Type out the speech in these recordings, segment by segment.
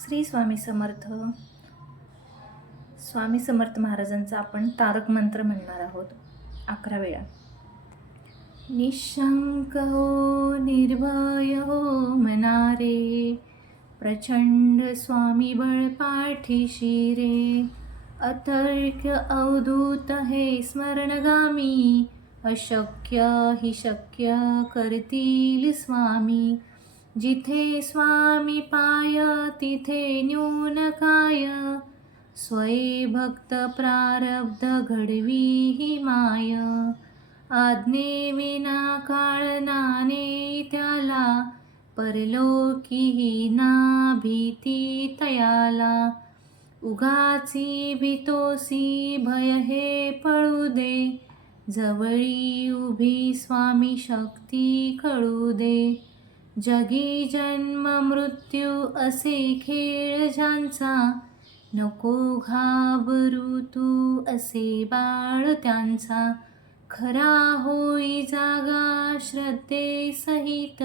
श्री स्वामी समर्थ स्वामी समर्थ महाराजांचा आपण तारक मंत्र म्हणणार आहोत अकरा वेळा निशंक हो निर्भय हो मनारे प्रचंड स्वामी बळ पाठीशी रे अतर्क अवधूत हे स्मरणगामी अशक्य ही शक्य करतील स्वामी जिथे स्वामी पाय तिथे न्यूनकाय स्वय भक्त प्रारब्ध घडवी ही माय आज्ञेविना काळ नाने त्याला परलोकी ही ना भीती तयाला उगाची भीतोसी भय हे पळू दे जवळी उभी स्वामी शक्ती कळू दे जगी जन्म मृत्यू असे खेळ ज्यांचा नको घाबरू तू असे बाळ त्यांचा खरा होई जागा श्रद्धे सहित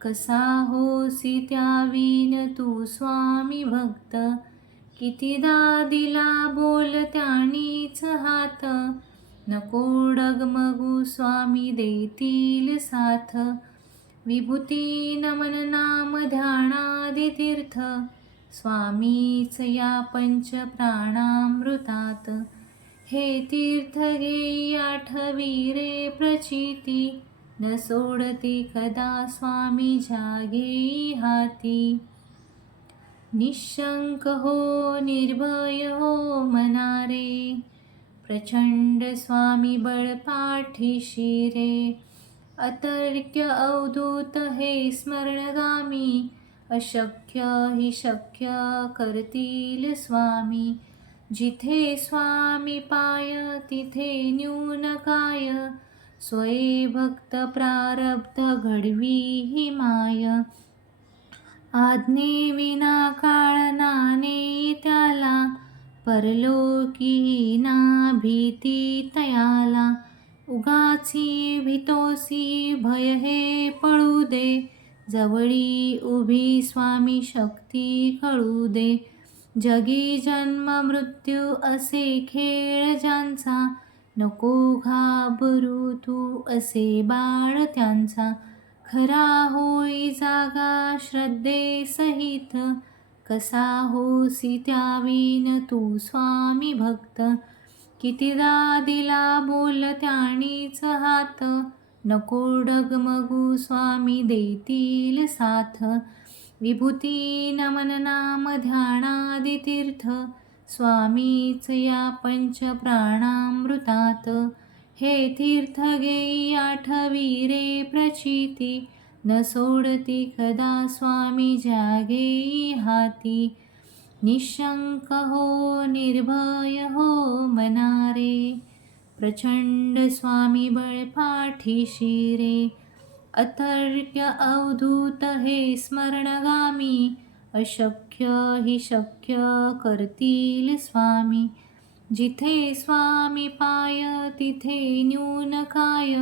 कसा होसी त्यावीन तू स्वामी भक्त कितीदा दिला बोल त्यानीच हात नको डगमगू स्वामी देतील साथ विभूती नमन नाम तीर्थ स्वामीच या प्राणामृतात हे तीर्थ घेई आठवीरे प्रचिती न सोडती कदा स्वामी जागेई हाती निशंक हो निर्भय हो मनारे प्रचंड स्वामी बळ पाठीशी अतर्क्य अवधूत हे स्मरणगामी अशक्य हि शक्य करतील स्वामी जिथे स्वामी पाय तिथे काय, स्वये भक्त प्रारब्ध घडवी ही माय आज्ञे विना काळनाने त्याला परलोकी ना भीती तयाला उगाची भीतोसी भय हे पळू दे जवळी उभी स्वामी शक्ती कळू दे जगी जन्म मृत्यू असे खेळ ज्यांचा नको घाबरू तू असे बाळ त्यांचा खरा होई जागा श्रद्धे सहित कसा होसी त्यावीन तू स्वामी भक्त कितीदा दिला बोल त्याणीच हात नको डगमगू स्वामी देतील साथ विभूती नमन नाम ध्यानादि तीर्थ स्वामीच या पंच प्राणामृतात हे तीर्थ गेई आठवी प्रचिती न सोडती कदा स्वामी जागेई हाती निशंक हो निर्भय हो मनारे प्रचंड स्वामी बळ पाठीशी रे अथर्क्य अवधूत हे स्मरणगामी अशक्य ही शक्य करतील स्वामी जिथे स्वामी पाय तिथे न्यूनकाय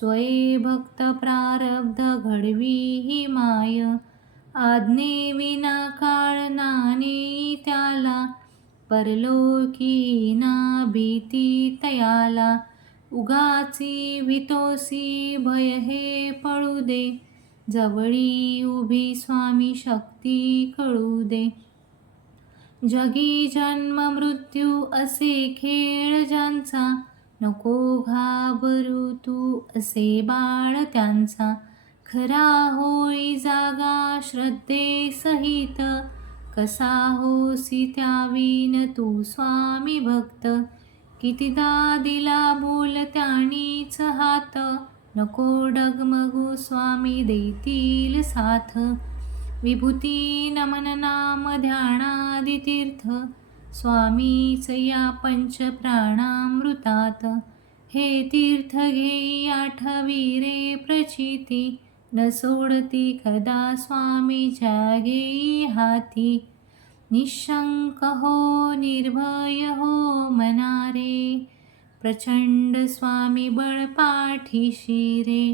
स्वय भक्त प्रारब्ध घडवी ही माय विना काळ नानी त्याला परलोकी ना भीती तयाला उगाची वितोसी भय हे पळू दे जवळी उभी स्वामी शक्ती कळू दे जगी जन्म मृत्यू असे खेळ ज्यांचा नको घाबरू तू असे बाळ त्यांचा खरा होई जागा श्रद्धे सहित कसा होसी त्यावीन तू स्वामी भक्त कितीदा दिला बोल त्यानीच हात नको डगमगू स्वामी देतील साथ विभूती नमन नाम ध्यानादि तीर्थ स्वामीच या पंच प्राणामृतात हे तीर्थ घेई आठवीरे प्रचिती न सोडती कदा स्वामी जागे हाती निशंक हो निर्भय हो मनारे प्रचंड स्वामी बळ शिरे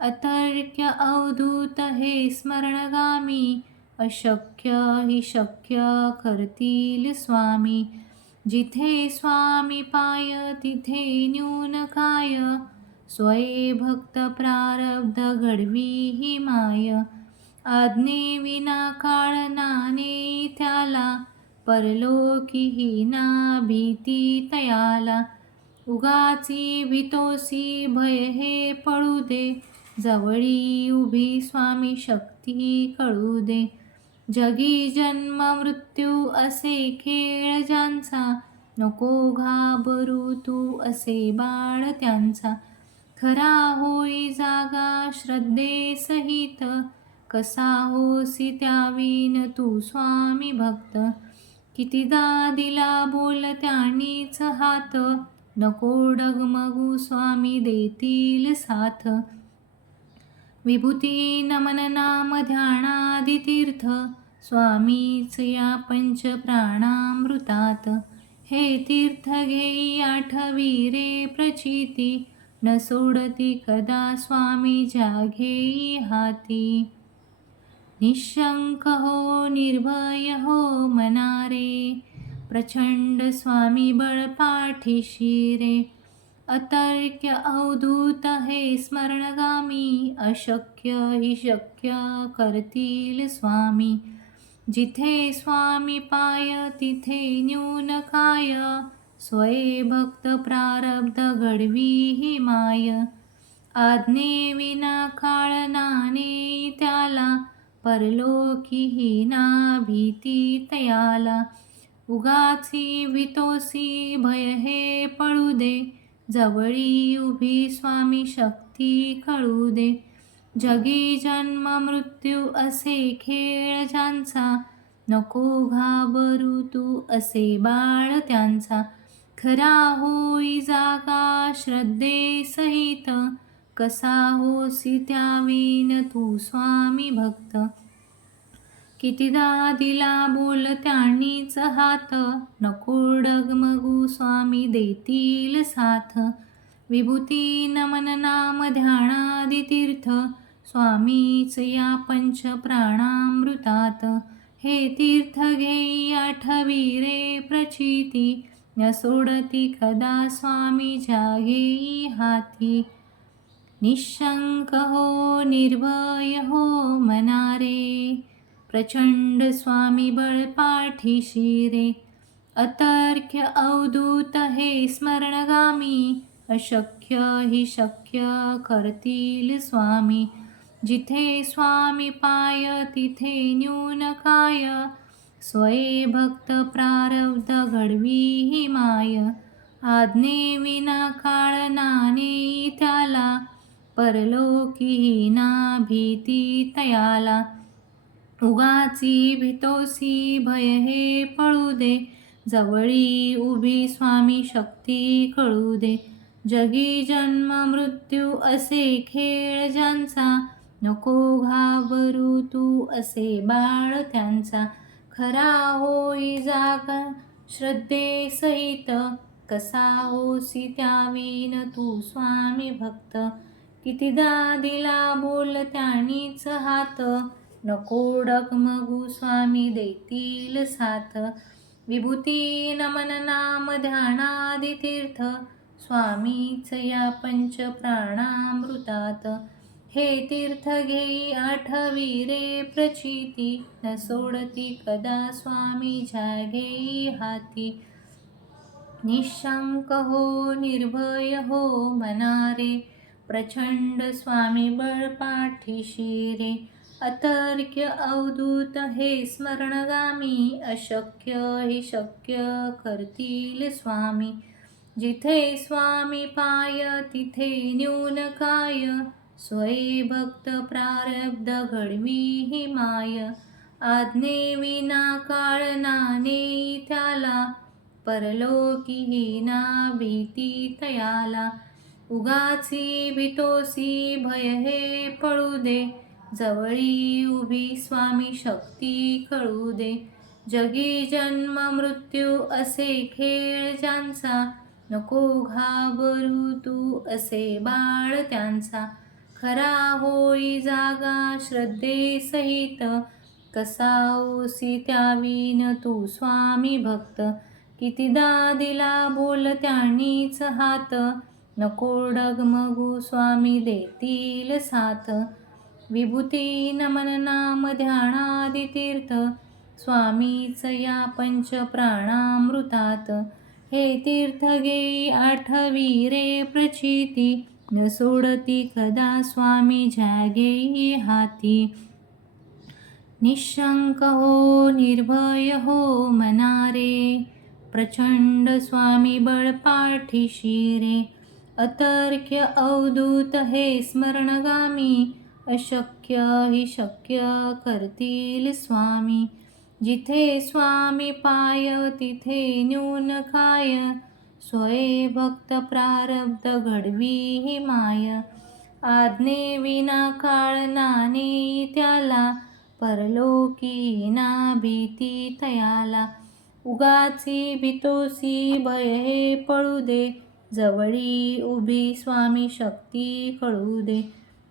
अतर्क अतर्क्य अवधूत हे स्मरणगामी अशक्य ही शक्य करतील स्वामी जिथे स्वामी पाय तिथे न्यूनकाय स्वय भक्त प्रारब्ध घडवी ही माय आज्ञेविना काळ नाने त्याला परलोकी ही ना भीती तयाला उगाची वितोसी भय हे पळू दे जवळी उभी स्वामी शक्ती कळू दे जगी जन्म मृत्यू असे खेळ ज्यांचा नको घाबरू तू असे बाळ त्यांचा खरा होई जागा श्रद्धे सहित कसा होसी त्यावीन तू स्वामी भक्त कितीदा दिला बोल त्यानीच हात नको डगमगू स्वामी देतील साथ विभूती नमन नाम ध्यानादितीर्थ स्वामीच या पंच प्राणामृतात हे तीर्थ घेई आठवी रे प्रचिती न सोडती कदा स्वामी जाघे हाती निशंक हो निर्भय हो मनारे प्रचंड स्वामी बळ पाठीशी अतर्क्य अवधूत हे स्मरणगामी अशक्य हि शक्य करतील स्वामी जिथे स्वामी पाय तिथे काय स्वये भक्त प्रारब्ध घडवी ही माय आज्ञेविना काळ नाने त्याला परलोकी ही ना भीती तयाला उगाची वितोसी भय हे पळू दे जवळी उभी स्वामी शक्ती कळू दे जगी जन्म मृत्यू असे खेळ ज्यांचा नको घाबरू तू असे बाळ त्यांचा खरा होई जागा श्रद्धे सहित कसा हो सित्यावीन तू स्वामी भक्त कितीदा दिला बोल त्यानीच हात नको डगमगू स्वामी देतील साथ विभूती नमन नाम ध्यानादि तीर्थ स्वामीच या पंच प्राणामृतात हे तीर्थ घेई वीरे प्रचिती न सोडती कदा स्वामी जागे हाती निशंक हो निर्भय हो मनारे प्रचंड स्वामी बळ पाठीशी रे अतर्क्य अवधूत हे स्मरणगामी अशक्य हि शक्य करतील स्वामी जिथे स्वामी पाय तिथे काय स्वये भक्त प्रारब्ध घडवी ही माय आज्ञेविना काळ नाने त्याला परलोकी ना भीती तयाला उगाची भितोसी भय हे पळू दे जवळी उभी स्वामी शक्ती कळू दे जगी जन्म मृत्यू असे खेळ ज्यांचा नको घाबरू तू असे बाळ त्यांचा खरा होई जागा श्रद्धे सहित कसा होसी त्यावीन तू स्वामी भक्त कितीदा दिला बोल त्यानीच हात नको मगू स्वामी देतील साथ विभूती नमन नाम तीर्थ स्वामीच या पंच प्राणामृतात हे तीर्थ घेई आठवी रे प्रचिती न सोडती कदा स्वामी घेई हाती निःशंक हो निर्भय हो मनारे प्रचंड स्वामी बळ पाठीशी रे अतर्क्य अवधूत हे स्मरणगामी अशक्य हे शक्य करतील स्वामी जिथे स्वामी पाय तिथे न्यून काय स्वयी भक्त प्रारब्ध घडवी हि माय विना काळ नाने त्याला परलोकी हिना भीती तयाला उगाची भितोसी भय हे पळू दे जवळी उभी स्वामी शक्ती कळू दे जगी जन्म मृत्यू असे खेळ ज्यांचा नको घाबरू तू असे बाळ त्यांचा खरा होई जागा श्रद्धे सहित कसाऊसी त्यावीन तू स्वामी भक्त कितीदा दिला बोल त्यानीच हात नको डगमगू स्वामी देतील साथ विभूती नमन नाम ध्यानादि तीर्थ स्वामीच या पंच प्राणामृतात हे तीर्थ गेई आठवी रे प्रचिती न सोडती कदा स्वामी जागे हाती निशंक हो निर्भय हो मनारे प्रचंड स्वामी बळ पाठी रे अतर्क्य अवधूत हे स्मरणगामी अशक्य हि शक्य करतील स्वामी जिथे स्वामी पाय तिथे न्यून काय स्वये भक्त प्रारब्ध घडवी ही माय विना काळ नाने त्याला परलोकी ना भीती तयाला उगाची भीतोसी भय हे पळू दे जवळी उभी स्वामी शक्ती कळू दे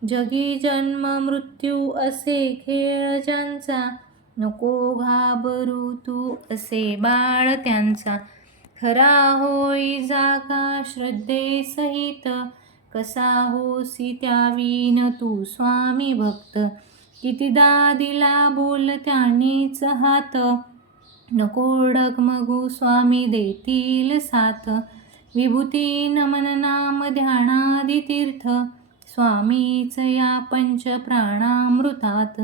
जगी जन्म मृत्यू असे खेळ ज्यांचा नको घाबरू तू असे बाळ त्यांचा खरा होई जाका श्रद्धे सहित कसा होसी त्यावीन तू स्वामी भक्त कितीदा दिला बोल त्यानीच हात नकोडक मगु स्वामी देतील साथ विभूती नमन नाम ध्यानादितीर्थ स्वामीच या पंच प्राणामृतात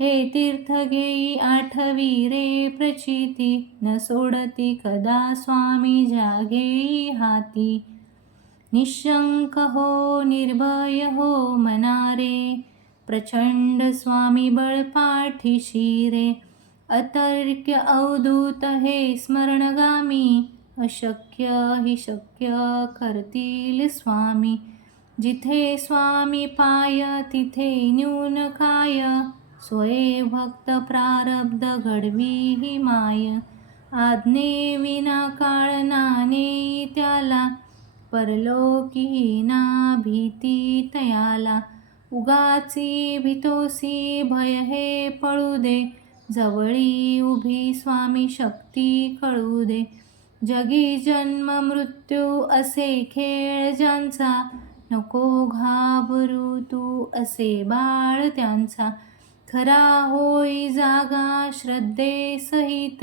हे तीर्थ घेई आठवी रे प्रचिती न सोडती कदा स्वामी जागेई हाती निशंक हो निर्भय हो मनारे प्रचंड स्वामी बळपाठीशी रे अतर्क्य अवधूत हे स्मरणगामी अशक्य हि शक्य करतील स्वामी जिथे स्वामी पाय तिथे काय स्वय भक्त प्रारब्ध घडवी ही माय आज्ञे विना काळ नाने त्याला परलोकी ना भीती तयाला उगाची भितोसी भय हे पळू दे जवळी उभी स्वामी शक्ती कळू दे जगी जन्म मृत्यू असे खेळ ज्यांचा नको घाबरू तू असे बाळ त्यांचा खरा होई जागा श्रद्धे सहित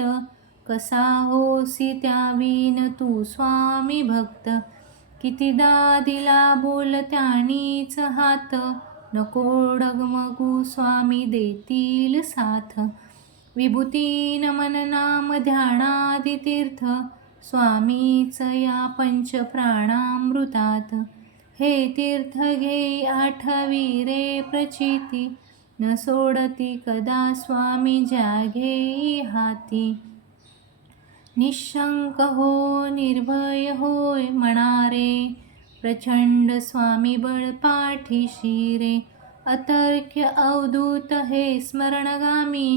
कसा होसी त्या तू स्वामी भक्त किती दिला बोल त्यानीच हात नको डगमगू स्वामी देतील साथ विभूती नमन नाम ध्यानादि तीर्थ स्वामीच या पंच प्राणामृतात हे तीर्थ घे आठवी रे प्रचिती न सोडती कदा स्वामी जागे हाती निशंक हो निर्भय होय म्हणारे प्रचंड स्वामी बळ पाठीशी अतर्क्य अवधूत हे स्मरणगामी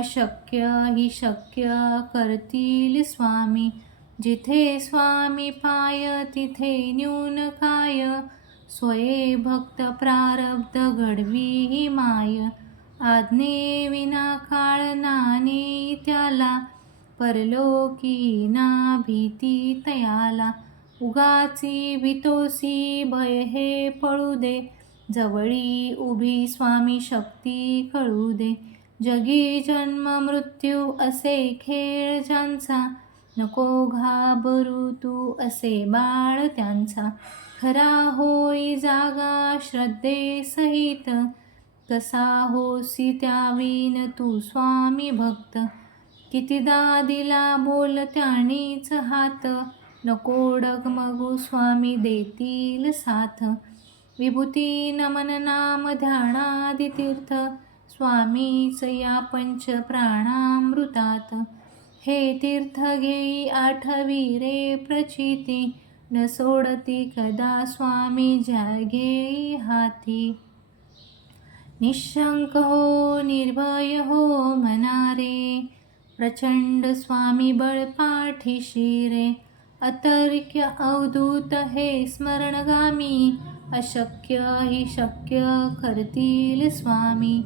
अशक्य ही शक्य करतील स्वामी जिथे स्वामी पाय तिथे न्यून काय स्वये भक्त प्रारब्ध घडवी माय आज्ञेविना काळ नाने त्याला परलोकी ना भीती तयाला उगाची भीतोसी भय हे पळू दे जवळी उभी स्वामी शक्ती कळू दे जगी जन्म मृत्यू असे खेळ ज्यांचा नको घाबरू तू असे बाळ त्यांचा खरा होई जागा श्रद्धे सहित कसा होसी त्यावीन तू स्वामी भक्त कितीदा दिला बोल त्यानीच हात नको डगमगू स्वामी देतील साथ विभूती नमन नाम ध्यानादितीर्थ स्वामीच या पंच प्राणामृतात हे तीर्थ घेई आठवी रे प्रचिती न सोडती कदा स्वामी जागे हाती निशंक हो निर्भय हो मनारे प्रचंड स्वामी बळ पाठीशी रे अतर्क्य अवधूत हे स्मरणगामी अशक्य ही शक्य करतील स्वामी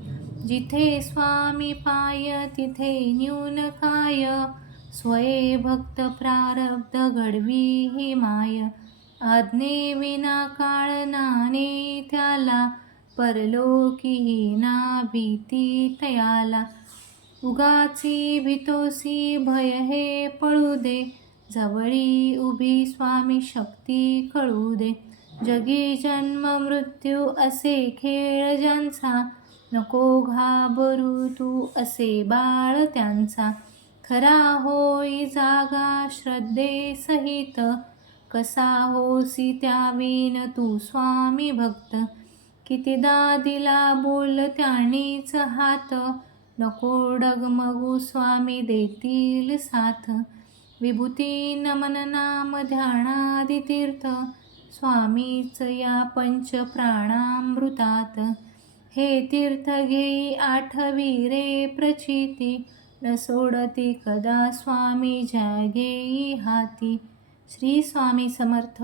जिथे स्वामी पाय तिथे न्यून काय स्वये भक्त प्रारब्ध घडवी ही माय आज्ञे विना काळ नाने त्याला परलोकी ना भीती तयाला उगाची भीतोसी भय हे पळू दे जवळी उभी स्वामी शक्ती कळू दे जगी जन्म मृत्यू असे खेळ ज्यांचा नको घाबरू तू असे बाळ त्यांचा खरा होई जागा श्रद्धे सहित कसा होसी त्या त्यावेन तू स्वामी भक्त कितीदा दिला बोल त्यानीच हात नको डगमगू स्वामी देतील साथ विभूती नमन नाम ध्यानादितीर्थ स्वामीच या पंच प्राणामृतात हे तीर्थ घेई आठवी रे प्रचिती न सोडती कदा स्वामी ज्या हाती श्री स्वामी समर्थ